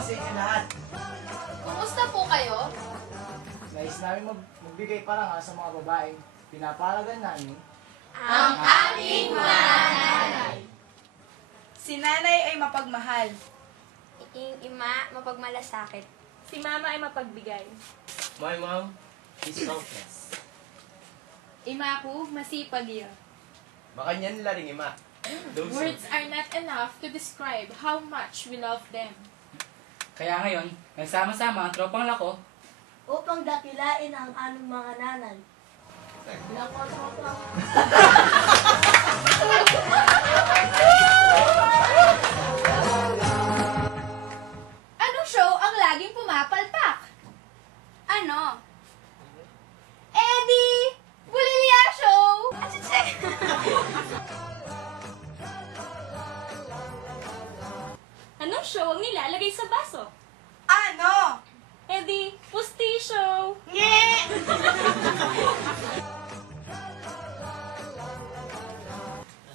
sa inyo lahat. Kumusta po kayo? Nais namin magbigay parangal sa mga babaeng pinapalagan namin. Ang ating mga nanay. Si nanay ay mapagmahal. Ang ima, mapagmalasakit. Si mama ay mapagbigay. My mom is selfless. Ima ko, masipag yun. Makanyan la rin ima. Words are not enough to describe how much we love them. Kaya ngayon, nagsama-sama ang tropang lako upang dakilain ang aming mga nanay. Anong show ang laging pumapalpak? Ano? Eddie! Bulilia Show! Anong show ang nilalagay sa baso? Ano? Eh di, pustisyo!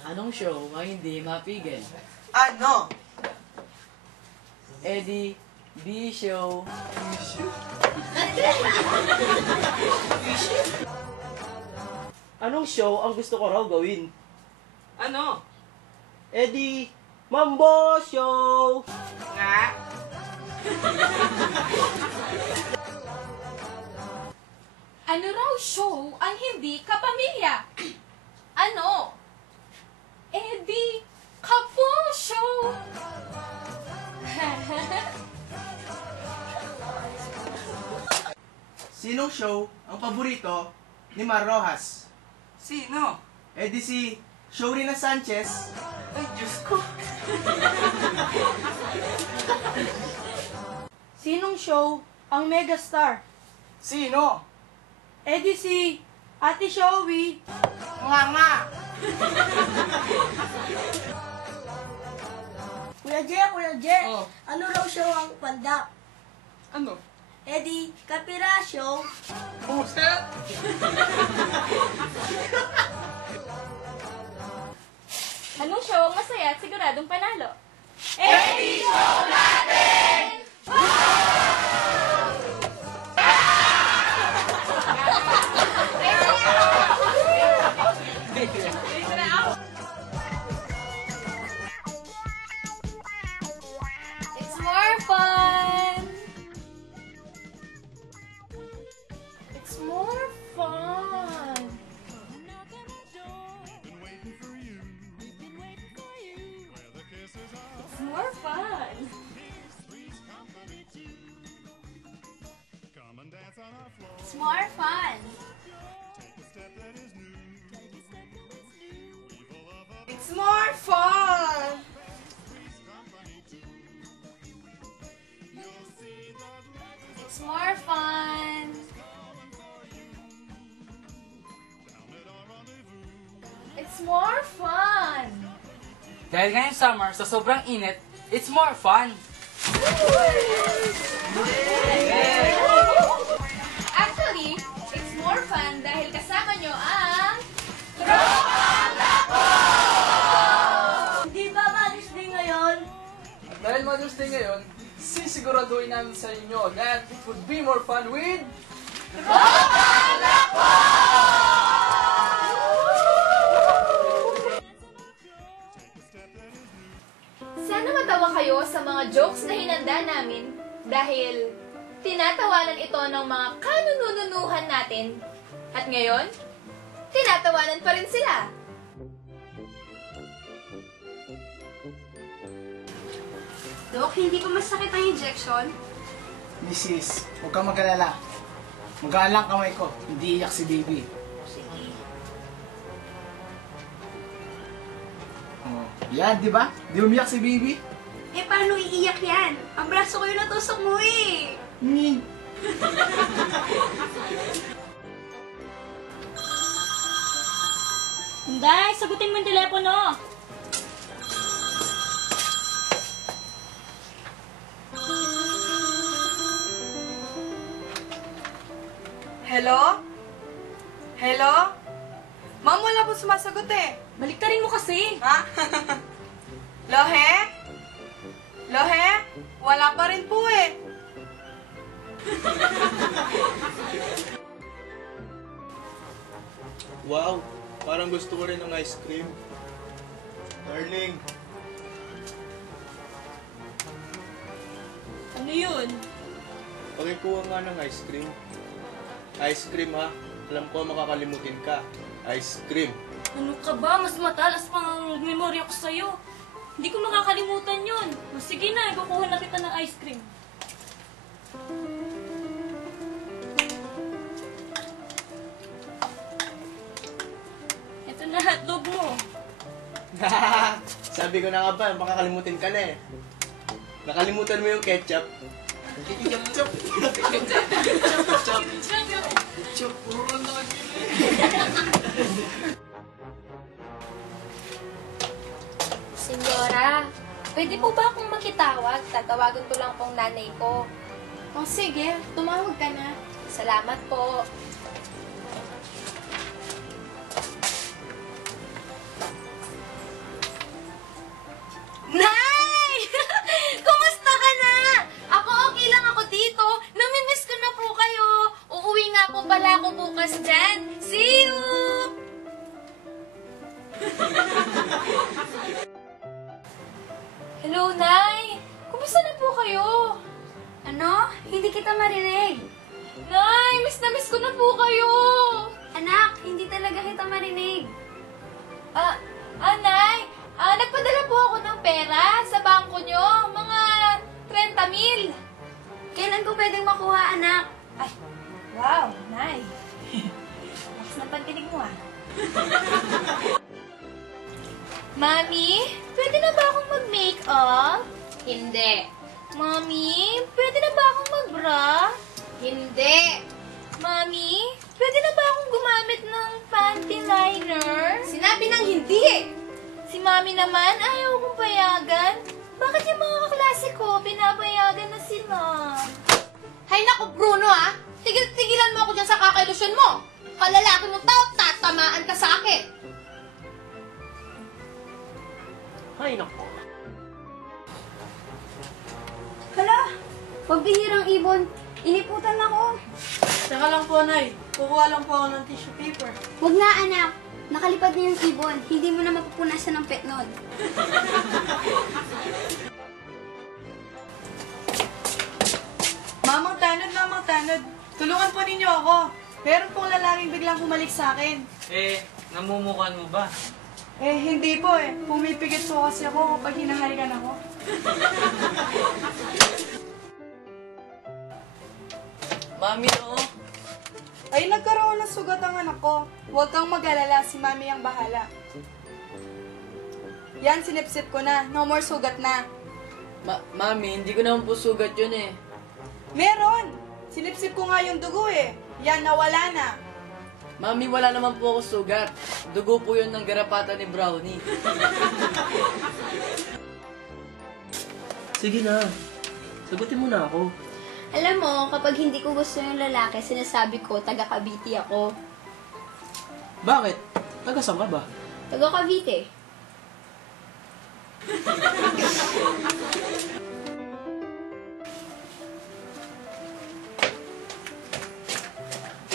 Anong show ang hindi mapigil? Ano? Eddie, B-show. Anong show ang gusto ko raw gawin? Ano? Eddie, Mambo Show! Nga? Ano raw show ang hindi kapamilya? Ano? Eh di, kapo show! Sinong show ang paborito ni Mar Rojas? Sino? Eh di si Shorina Sanchez. Ay, Diyos ko. Sinong show ang megastar? Sino? Eh di si Ate Showy. Nga. Kuya J, Oh. ano raw show ang pandak? Ano? Eh di, Kapira Show. Puset! Anong show ang masaya at siguradong panalo? It's more fun! It's more fun! It's more fun! It's more fun. It's more fun. It's more fun! It's more fun! Dahil ngayong summer, sa sobrang init, it's more fun! Actually, it's more fun dahil kasama nyo ang... Hindi ba Mother's Day ngayon? Dahil Mother's Day ngayon, sisiguraduhin namin sa inyo that it would be more fun with... Sana matawa kayo sa mga jokes na hinanda namin dahil tinatawanan ito ng mga kanununuhan natin. At ngayon, tinatawanan pa rin sila. Dok, hindi pa masakit ang injection? Mrs., huwag kang mag-alala. Magaan lang kamay ko, hindi iyak si baby. Oh, yan, di ba? Di umiyak si baby? Eh, paano iiyak yan? Ang braso ko yung natusok mo eh. Ni. Hinday, sagutin mo yung telepono! Hello? Hello? Ma'am, wala po sumasagot eh. Baliktarin mo kasi! Ha? Lohe? Lohe? Wala pa rin po eh. Wow, parang gusto ko rin ng ice cream. Darling, Ano yun? pakikuha nga ng ice cream. Ice cream ha, alam ko makakalimutin ka. Ice cream. Ano ka ba? Mas matalas pang ang memorya ko sa'yo. Hindi ko makakalimutan yun. O, sige na, kukuha na kita ng ice cream. Ito na hotdog mo. Sabi ko na nga ba, makakalimutin ka na eh. Nakalimutan mo yung ketchup. Ketchup. Senyora, pwede po ba akong makitawag? Tatawagan ko lang pong nanay ko. O sige, tumawag ka na. Salamat po. Nay! Kumusta ka na? Ako okay lang ako dito. Namimiss ko na po kayo. Uuwi nga po pala ako bukas dyan. See you! Hello, Nay! Kumusta na po kayo? Ano? Hindi kita marinig. Nay, miss na miss ko na po kayo! Anak, hindi talaga kita marinig. Nay, nagpadala po ako ng pera sa bangko nyo. Mga 30,000. Kailan ko pwedeng makuha, anak? Ay, wow, Nay. Lakas ng pantinig mo, Mami, pwede na ba akong mag-makeup? Hindi. Mami, pwede na ba akong mag-bra? Hindi. Mami, pwede na ba akong gumamit ng panty liner? Sinabi ng hindi eh. Si Mami naman, ayaw kong payagan. Bakit yung mga kaklase ko, pinapayagan na sila? Hay naku, Bruno ah! Tigil-tigilan mo ako dyan sa kakailusyon mo! Kalalaki mo tao, tatamaan ka sa akin! Ay, nako. Hala, pagbihirang ibon, iniputan ako. Saka lang po, Nay. Kukuha lang po ako ng tissue paper. Huwag nga anak, nakalipad na yung ibon, hindi mo na mapupunasan ng petnod. Mamang Tanod, tulungan po ninyo ako. Meron pong lalaking biglang bumalik sa akin. Namumukan mo ba? Hindi po eh. Pumipigit po kasi ako kapag hinahalikan ako. Mami, oo. Ay, nagkaroon ng sugat ang anak ko. Huwag kang mag-alala, si Mami ang bahala. Yan, sinipsip ko na. No more sugat na. Mami, hindi ko naman po sugat yun eh. Meron! Sinipsip ko nga yung dugo eh. Yan, nawala na. Mami, wala naman po ako sugat. Dugo po yun ng garapata ni Brownie. Sige na. Sagutin mo na ako. Alam mo, kapag hindi ko gusto yung lalaki, sinasabi ko, taga Cavite ako. Bakit? Taga-saan ka ba? Taga Cavite.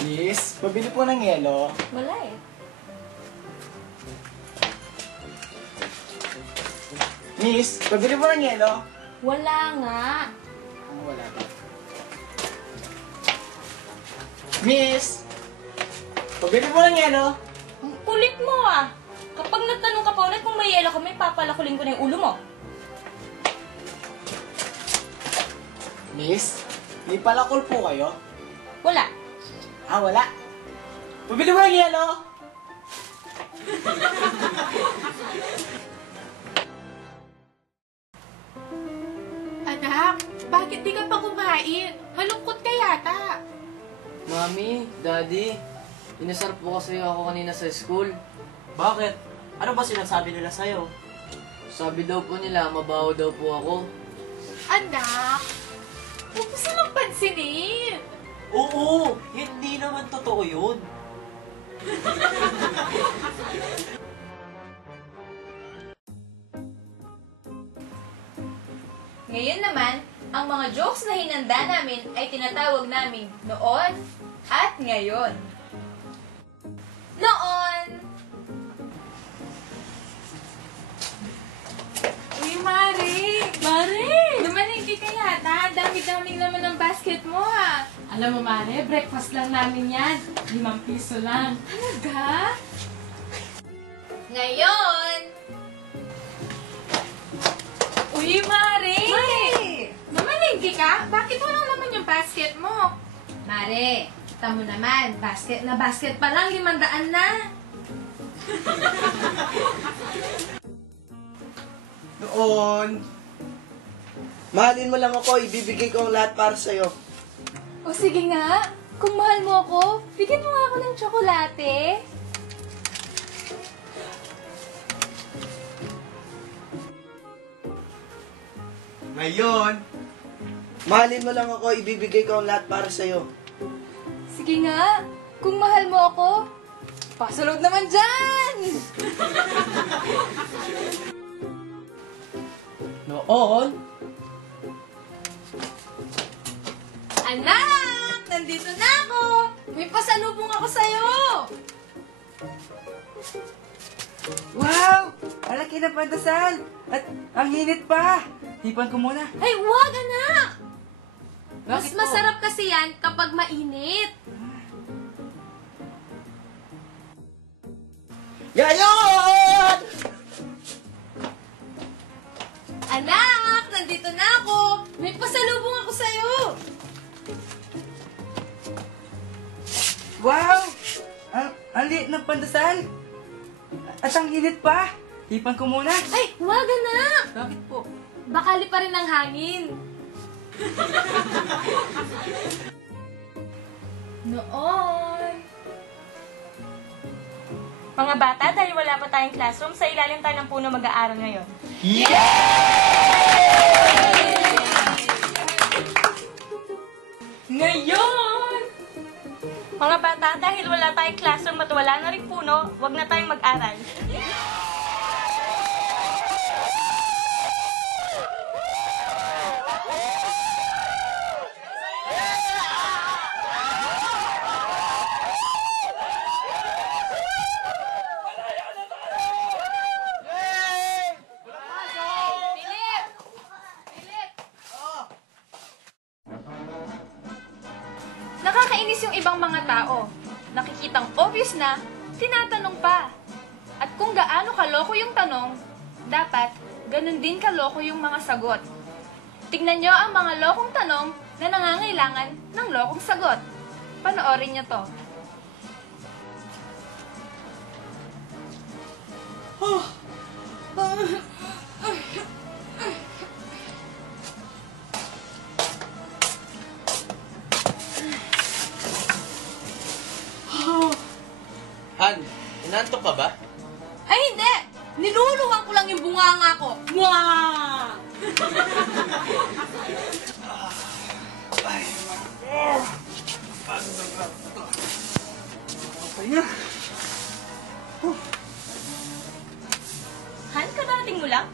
Miss, pabili po ng yelo. Wala eh. Miss, pabili po ng yelo. Wala nga. Wala ba? Miss, pabili po ng yelo. Ang kulit mo ah! Kapag nagtanong ka pa ulit kung may yelo ka, may papalakulin ko na yung ulo mo. Miss, may palakol po kayo? Wala. Wala. Pabili mo ng yelo. Anak, bakit di ka pa kumain? Malungkot ka yata. Mami, Daddy, inasar po kasi ako kanina sa school. Bakit? Ano ba sinasabi nila sa'yo? Sabi daw po nila, mabaho daw po ako. Anak, huwag mo silang pansinin. Oo! Hindi naman totoo yun. Ngayon naman, ang mga jokes na hinanda namin ay tinatawag namin noon at ngayon. Noon! Uy, Mare! Mare! Lumalingki ka yata. Dami-daming naman ng basket mo, ha? Alam mo, Mare, breakfast lang namin yan. 5 piso lang. Talaga? Ngayon! Uy, Mare! Lumalingki ka? Bakit walang naman yung basket mo? Mare, kita mo naman, basket na basket pa lang, 500 na. Noon, mahalin mo lang ako, ibibigay ko ang lahat para sa'yo. O sige nga, kung mahal mo ako, bigyan mo nga ako ng tsokolate. Ngayon, mahalin mo lang ako, ibibigay ko ang lahat para sa'yo. Sige nga, kung mahal mo ako, pasulog naman dyan! Noon, Anak! Nandito na ako! May pasalubong ako sa'yo! Wow! Malaki na pandasal! At ang init pa! Tipan ko muna. Ay, wag anak! Mas Bakit po? masarap kasi yan kapag mainit. Ngayon! Anak! Nandito na ako! May pasalubong ako sa'yo! Wow! Ang liit ng pandasal! At ang init pa! Tipan ko muna. Ay, wag anak! Bakit po? Bakali pa rin ang hangin. Noon. Mga bata, dahil wala pa tayong classroom, sa ilalim tayo ng puno mag-aaral ngayon. Ngayon! Mga bata, dahil wala tayong classroom at wala na rin puno, wag na tayong mag-aral. Nakakainis yung ibang mga tao. Nakikitang obvious na, tinatanong pa. At kung gaano kaloko yung tanong, dapat ganun din kaloko yung mga sagot. Tignan nyo ang mga lokong tanong na nangangailangan ng lokong sagot. Panoorin nyo to. Han, inantok ka ba? Ay, hindi! Niluluwang ko lang yung bunganga ko. Mwah! Han, karating mo lang?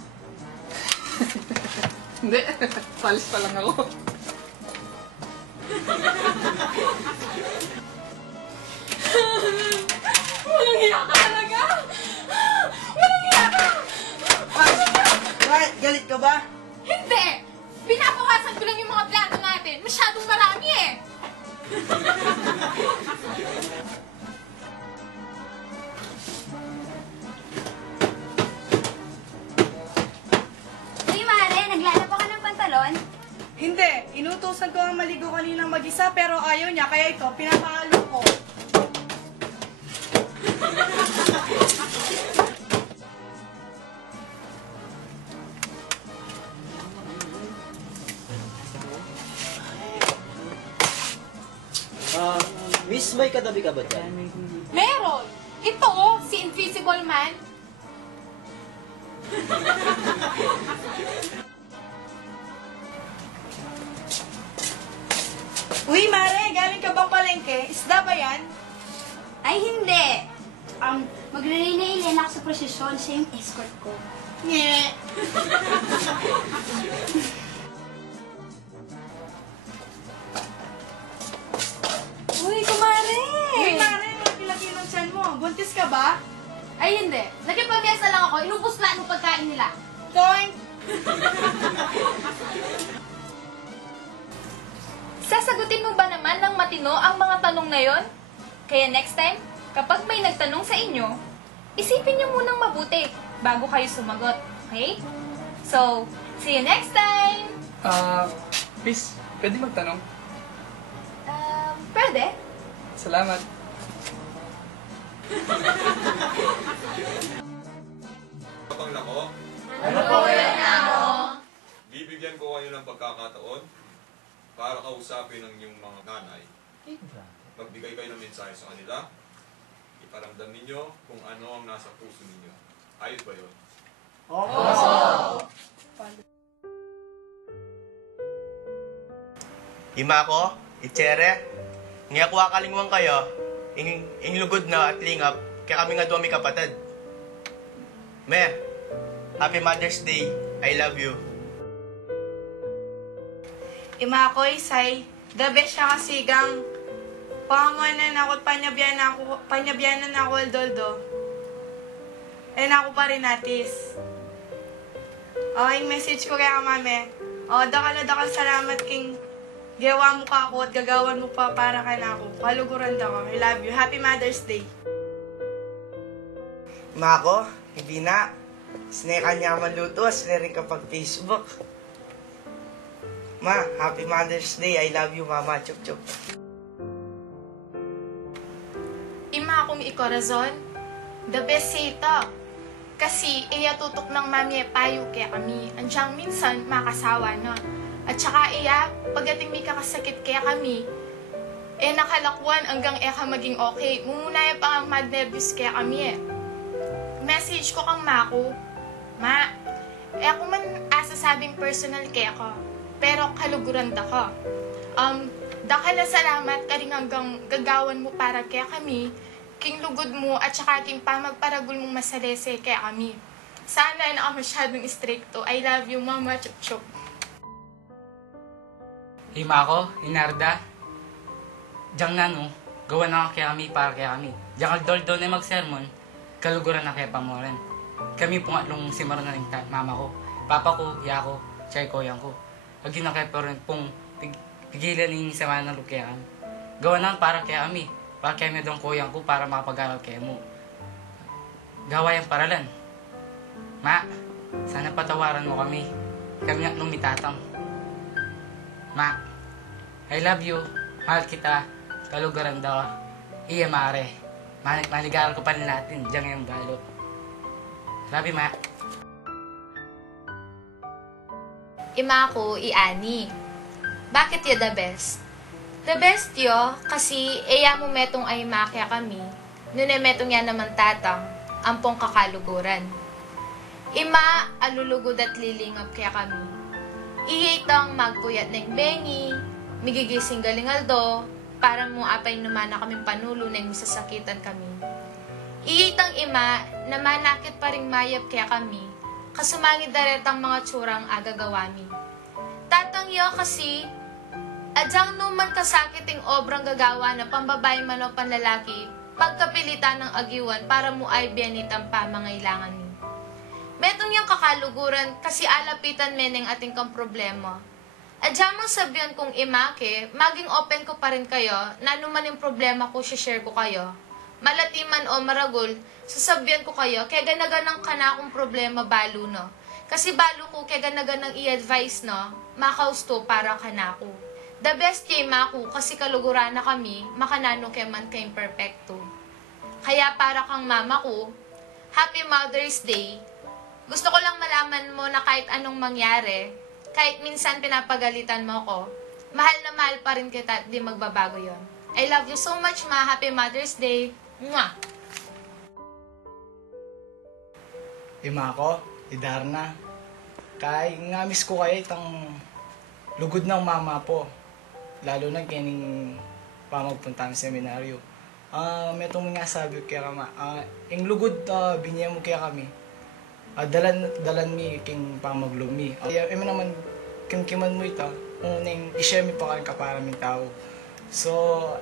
Hindi, palis pa lang ako. Walang hiya ka talaga! Walang hiya ka! Bakit? Galit ka ba? Hindi! Pinapawasan ko lang yung mga plato natin. Masyadong marami eh! Uy, Mare, naglalaba ka ng pantalon? Hindi, inutusan ko ang maligo kaninang mag-isa pero ayaw niya, kaya ito, pinapahalo ko. Miss, may katabi ka ba dyan? Meron! Ito, si Invisible Man. Uy, Mare, galing ka bang palengke? Isda ba yan? Ay, hindi. Magre-renailin ako sa prosesyon. Siya yung escort ko. Nye. ka ba? Ay hindi. Nagipamesa lang ako. Inubos lahat ng pagkain nila. Join! Sasagutin mo ba naman ng matino ang mga tanong na yon? Kaya next time, kapag may nagtanong sa inyo, isipin niyo munang mabuti bago kayo sumagot. Okay? So, see you next time! Miss, pwede magtanong? Pwede? Salamat. Kapang nako, Ano po yan ako? bibigyan ko kayo ng pagkakataon para kausapin ang inyong mga nanay. Magbigay kayo ng mensahe sa kanila. Iparamdam ninyo kung ano ang nasa puso ninyo. Ayos ba yun? Ima ko, itsere, nga kuha kalingwang kayo, ing lugod na at lingap, kaya kami nga duwami kapatid. Me, Happy Mother's Day, I love you. Ima ko, Isay, the best siya kasigang panganan ako at panyabyanan ako aldoldo. And ako pa rin natis. Yung message ko kaya mame, dakal salamat king gawa mo ka ako at gagawan mo pa para ka na ako. Kaluguran da ko. I love you. Happy Mother's Day. Ma ko, hindi na. Sinekan niya maluto, sinirin kapag Facebook. Ma, Happy Mother's Day, I love you, Mama. Chup chup. Ima akong ikorazon, the best ito. Kasi iya tutok ng mami payo kaya kami. Ansyang minsan makasawa na. At saka iya, pagdating may kakasakit kaya kami, nakalakwan hanggang ka maging okay. Mumunaya pa ang mad nervous kaya kami Message ko kang ma ko, Ma, ako man asasabing personal kaya ko, pero kaluguran da ko. Dakala salamat ka rin hanggang gagawan mo para kaya kami, king lugod mo at saka king pamagparagul mong masalese kaya kami. Sana na ako masyadong stricto. I love you, Mama Chup Chup. Hima ko, Inarda. Diyang nano, gawa na kaya kami para kaya kami. Diyang aldoldo na magsermon, kaluguran na kaya pamoran. Kami po nga nung simaro na rin mama ko, papa ko, iya ko, siya koyang ko. Agi na kaya pa rin pong pigilan yung sama ng lukyakan. Gawa na para kaya kami. Para kaya may doon koyang ko para makapag-aral kaya mo. Gawa yung paralan. Ma, sana patawaran mo kami. Kami nga nung mitatang. Ma, I love you. Mahal kita. Kalugaran daw. Iya, mare. Maligaral ko pa rin natin. Diyan yung balo. Love you, Ma. Ima ko, iani. Bakit yo the best? The best yo, kasi iya mo metong ay makya kami, nune metong yan naman tatang, ampong kakaluguran. Ima, alulugod at lilingap kaya kami. Ihitang magpuyat ng bengi, migigising galingaldo, para mo apay naman na kaming panulo na misasakitan kami. Ihitang ima, na manakit pa ring mayap kaya kami, kasumangid daretang mga tsurang agagawami. Tatang yo kasi, adyang numan kasakiting obrang gagawa na pambabae man o panlalaki, pagkapilitan ng agiwan para mo ay biyanitang pamangailangan ni. Metong yung kakaluguran kasi alapitan meneng ating kang problema. Adyang mang sabihan kong imake, maging open ko pa rin kayo na anuman yung problema ko, share ko kayo. Malatiman o maragul, sasabihan ko kayo, kaya ganaganang ka na akong problema balo no. Kasi balo ko kaya ganaganang i-advise no, makausto para ka na ako. The best kay maku kasi kaluguran na kami, makanano kay man kayong perfecto. Kaya para kang mama ko, Happy Mother's Day. Gusto ko lang malaman mo na kahit anong mangyari, kahit minsan pinapagalitan mo ko, mahal na mahal pa rin kita at di magbabago yon. I love you so much, Ma. Happy Mother's Day. Mwah! Ima ko, Idarna. Kay nga miss ko kayo itang lugod ng mama po. Lalo na kining pamagpunta ng seminaryo. May itong nga sabi ko kaya kama. Yung lugod binya mo kaya kami. Dalan mi king pamaglumi. Imo naman kimkiman mo ito. Unang i-share mi pa ka para min tao. So,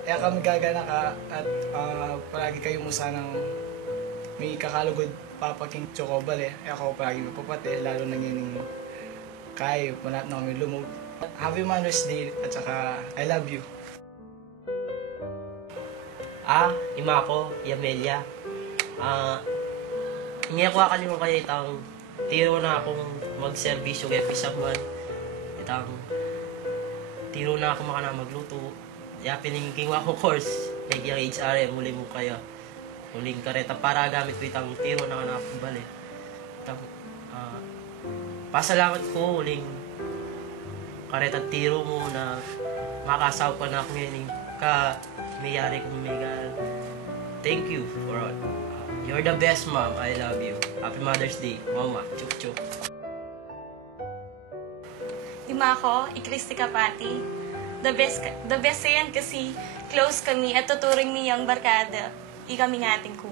kami gagana ka at palagi kayo mo sanang may kakalugod papaking chokobal eh. Ako palagi mapapate, lalo na yun kay panat na kami lumog. Happy Mother's Day at saka I love you. Ima ko, Yamelia. Hindi ako akalimutan kayo itang tiro na akong magservisyo kay Pisabuan. Itang tiro na ako makana magluto. Kaya piningking ako course. Nagyang HRM, muli mo kayo. Muling kareta para gamit ko itang tiro na kanapabali. Itang, pasalamat ko uling kareta tiro mo na makasaw pa na ako ngayon ka mayari kong megal. Thank you for all. You're the best, Mom. I love you. Happy Mother's Day, Mama. Chuk chuk. Ima ko, Ikristi Kapati. The best yan kasi close kami at tuturing niyang barkada. Kami ngating ko.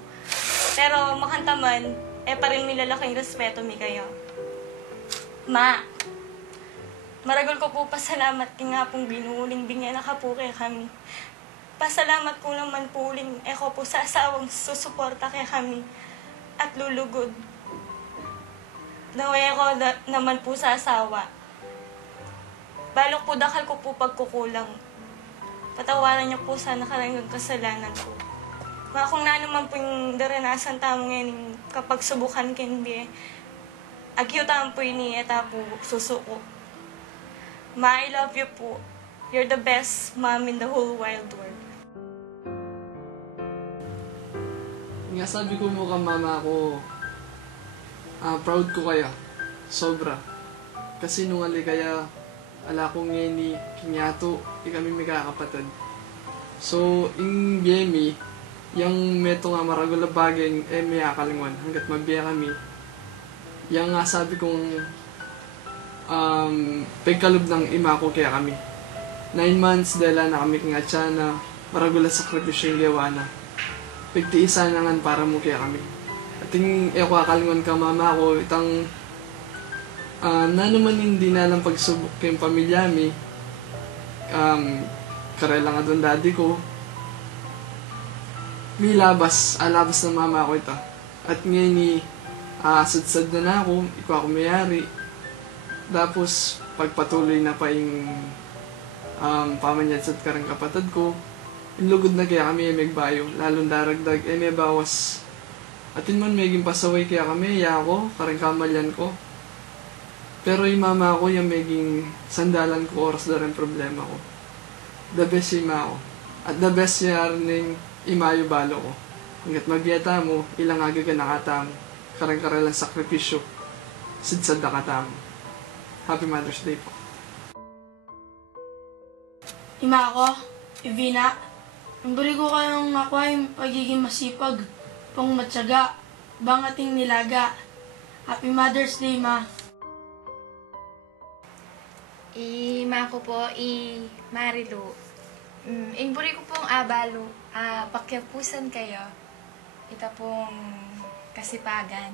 Pero makanta man, parin milalaking respeto mi kayo. Ma, maragol ko po pasalamat nga pong binuling bingyan na kapuke kami. Pasalamat ko naman po uling ko po sa asawang susuporta kay kami at lulugod. Naway ako naman po sa asawa. Balok po dakal ko po pagkukulang. Patawaran niyo po sana karanggang kasalanan ko. Mga kung na naman po yung daranasan tamo ngayon kapag subukan hindi, agyutan po ini po susuko. Ma, I love you po. You're the best mom in the whole wide world. Nga sabi ko mo ka mama ko, proud ko kaya. Sobra. Kasi nung ali kaya, ala ko ngayon ni kinyato, kami may kakapatid. So, in BME, yung meto nga maragula bagay, may akalingon, hanggat mabiya kami. Yang nga sabi kong, pagkalob ng ima ko kaya kami. 9 months dahil na kami nga siya na maragula sakripisyo yung gawa na. Pagtiisa na nga para mo kaya kami. At yung ako akalingon ka mama ko, itang na naman hindi na lang pagsubok kayong pamilya mi. Karela nga doon daddy ko. May labas ng mama ko ito. At ngayon ni sad-sad na ako, ikaw ako mayari. Tapos pagpatuloy na pa yung pamanyadsad ka rin kapatid ko. Inlugod na kaya kami may bayo, lalong daragdag, may bawas. Atin man may pasaway kaya kami, ako, karang kamalyan ko. Pero yung mama ko, yung maging sandalan ko, oras na rin problema ko. The best yung ima ko. At the best yung imayo balo ko. Hanggat magyata mo, ilang aga ka nakatamo. Karang-karalang sakripisyo. Sidsad na katamo. Happy Mother's Day po. Ima ko, Ivina, nabali ko kayong nakuha yung pagiging masipag, pang matyaga, bangating nilaga. Happy Mother's Day, Ma. Ima ko po, Marilu. Ingburi ko pong abalo, pakyapusan kayo. Ita pong kasipagan.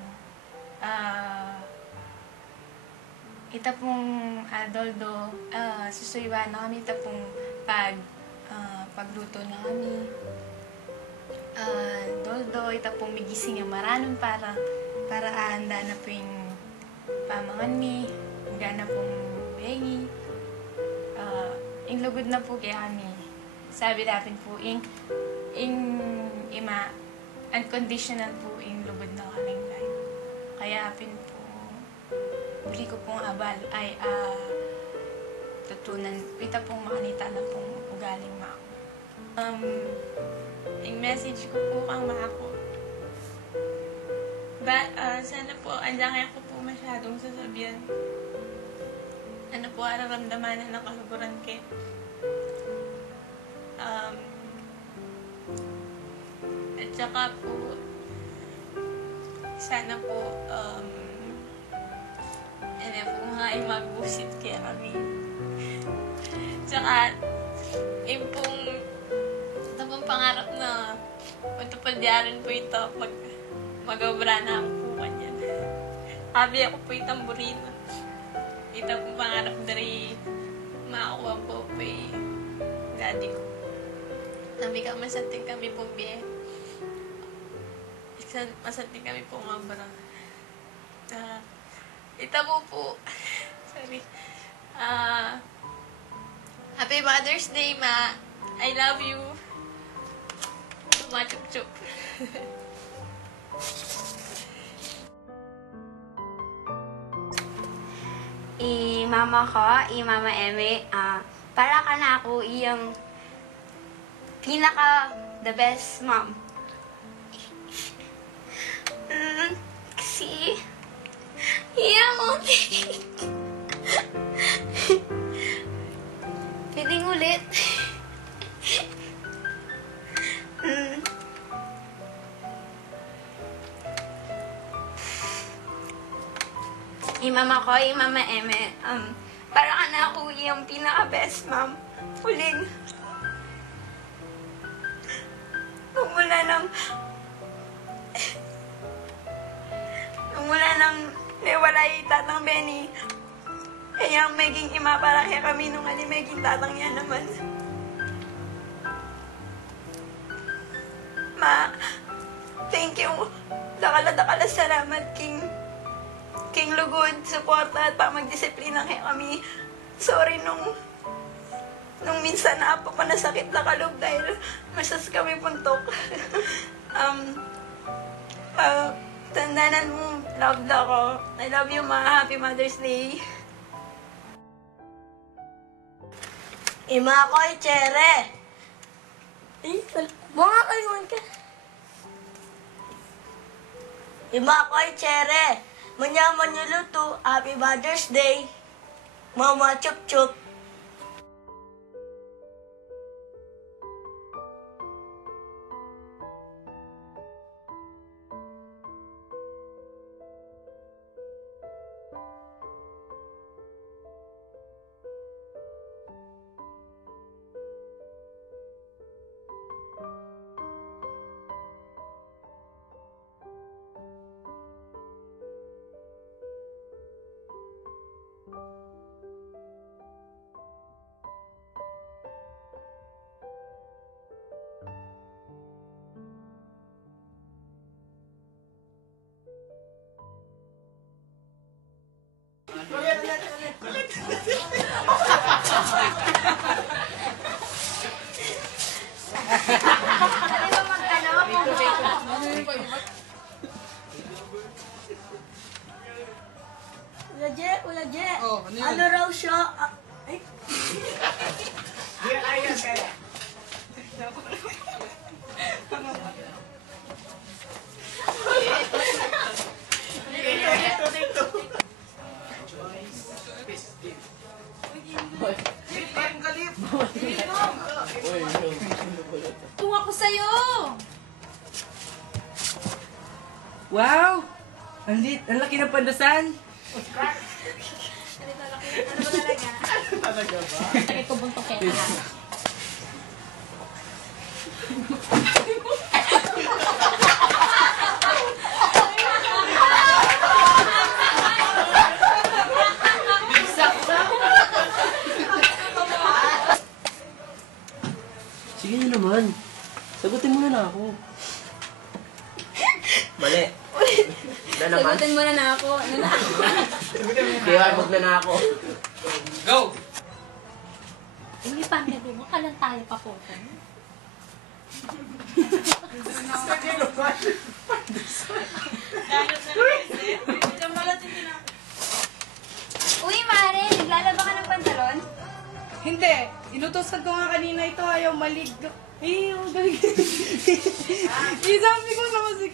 Ita pong Doldo, susuywan na kami. Ita pong pagluto na kami. Doldo, ita pong migising yung maranon para handa na po yung pamangan mi. Handa na pong bengi. Inglugod na po kaya kami. Sabi natin po, ima, unconditional po yung lugod na kaming life. Kaya apin po, buli ko pong abal ay tutunan, ita pong makanita na pong ugaling mako. Yung message ko po kang mako. Sana po, andyan kaya ko po masyadong sasabihan. Ano po, araramdaman na nakaluguran kayo. At saka po, sana po, po nga ay magbusit kaya kami. Tsaka, yung ito pong pangarap na matupalyarin po ito pag mag-obra na ang po kanya. Sabi ako po itang burino. Ito pong pangarap dari makakuha po po daddy ko. Sabi ka masanting kami po biye. Masalti kami po umabra. Ita po. Sorry. Happy Mother's Day, Ma. I love you. Ma, chup-chup. Mama ko, Mama Eme, para ka na ako iyang pinaka the best mom. Kasi, mo. Piling ulit. Mama ko, Mama Eme, para ka na ako yung pinaka-best mom. Huling. Nung mula nang nawalay tatang Benny, kaya maging ima para kaya kami nung maging tatang yan naman. Ma, thank you. Dakala salamat, King Lugod, suporta at pamagdisiplina kaya kami. Sorry nung minsan na pa nasakit na kalog dahil masas kami puntok. Tandanan mo, loved ako. I love you, Ma. Happy Mother's Day. Ima ko, Chere. Mga kayuan ka. Ima ko, Chere. Manyaman yung luto. Happy Mother's Day. Mama, chup-chup. Ula Je. Oh, ano yun? Ano raw siya? Ay. Ayan kaya. Tunga ko sa'yo! Wow! Ang laki ng pandasan! Talaga ba? Sakit ko buntok kaya. Sige na naman. Sagutin mo na ako. Mali. Na naman. Sagutin mo na ako. Ano na? Kaya wag na ako. Go! Uy, pamilya mo, kalang tayo pa po. Uy, Mare, naglalaba ka ng pantalon? Hindi. Inutosan ko nga kanina ito. Ayaw malig. Eh, ang galing. Sabi ko na musik.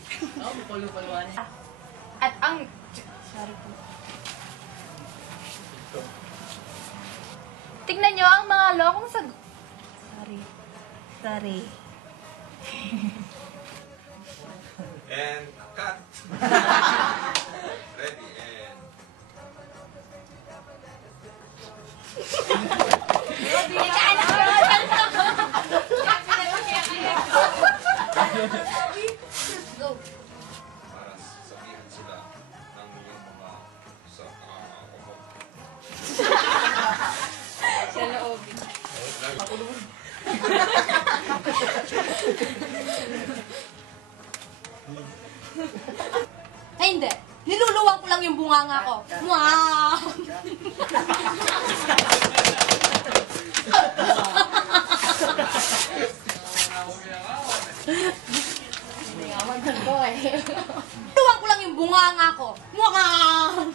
At ang... Sorry po. Tignan nyo ang mga lokong Sorry. And cut. Ready and... Go! Para sabihan sila ng iyong mga kumot. Sa loob. Ako naman. lang yung bunganga ko. Wow! Hindi nga maganda eh. Tuwang ko lang yung bunganga ko. Wow!